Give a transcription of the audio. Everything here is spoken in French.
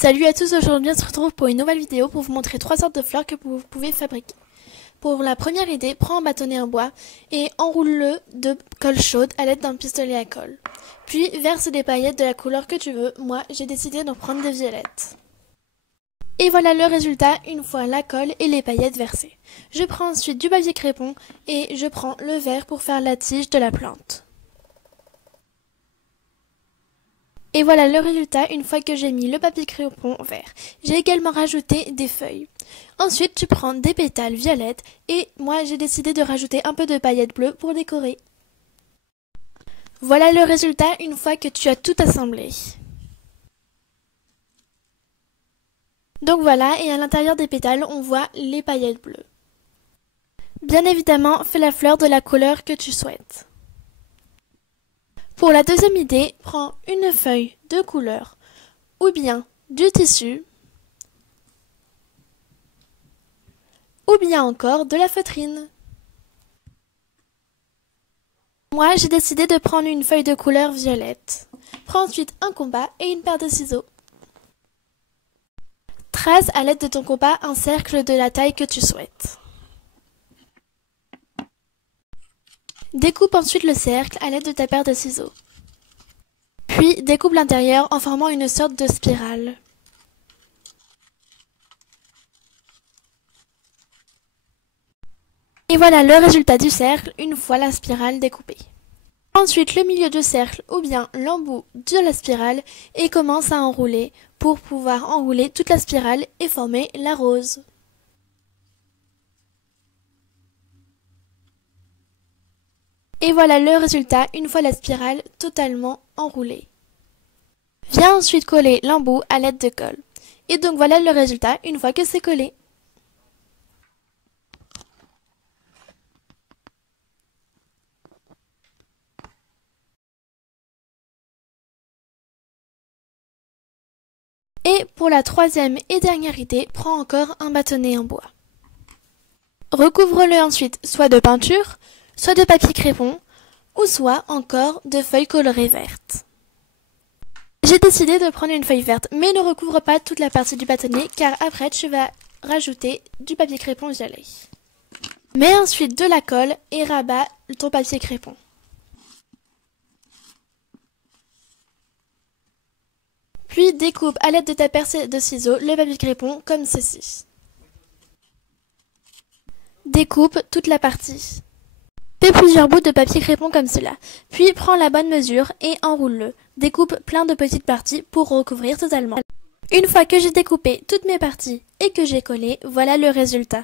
Salut à tous, aujourd'hui on se retrouve pour une nouvelle vidéo pour vous montrer 3 sortes de fleurs que vous pouvez fabriquer. Pour la première idée, prends un bâtonnet en bois et enroule-le de colle chaude à l'aide d'un pistolet à colle. Puis verse des paillettes de la couleur que tu veux, moi j'ai décidé d'en prendre des violettes. Et voilà le résultat une fois la colle et les paillettes versées. Je prends ensuite du papier crépon et je prends le verre pour faire la tige de la plante. Et voilà le résultat une fois que j'ai mis le papier crépon vert. J'ai également rajouté des feuilles. Ensuite, tu prends des pétales violettes et moi j'ai décidé de rajouter un peu de paillettes bleues pour décorer. Voilà le résultat une fois que tu as tout assemblé. Donc voilà, et à l'intérieur des pétales, on voit les paillettes bleues. Bien évidemment, fais la fleur de la couleur que tu souhaites. Pour la deuxième idée, prends une feuille de couleur ou bien du tissu ou bien encore de la feutrine. Moi, j'ai décidé de prendre une feuille de couleur violette. Prends ensuite un compas et une paire de ciseaux. Trace à l'aide de ton compas un cercle de la taille que tu souhaites. Découpe ensuite le cercle à l'aide de ta paire de ciseaux. Puis découpe l'intérieur en formant une sorte de spirale. Et voilà le résultat du cercle une fois la spirale découpée. Ensuite le milieu du cercle ou bien l'embout de la spirale et commence à enrouler pour pouvoir enrouler toute la spirale et former la rose. Et voilà le résultat une fois la spirale totalement enroulée. Viens ensuite coller l'embout à l'aide de colle. Et donc voilà le résultat une fois que c'est collé. Et pour la troisième et dernière idée, prends encore un bâtonnet en bois. Recouvre-le ensuite soit de peinture, soit de papier crépon, ou soit encore de feuilles colorées vertes. J'ai décidé de prendre une feuille verte, mais ne recouvre pas toute la partie du bâtonnet, car après tu vas rajouter du papier crépon violet. Mets ensuite de la colle et rabats ton papier crépon. Puis découpe à l'aide de ta percée de ciseaux le papier crépon comme ceci. Découpe toute la partie. Fais plusieurs bouts de papier crépon comme cela, puis prends la bonne mesure et enroule-le. Découpe plein de petites parties pour recouvrir totalement. Une fois que j'ai découpé toutes mes parties et que j'ai collé, voilà le résultat.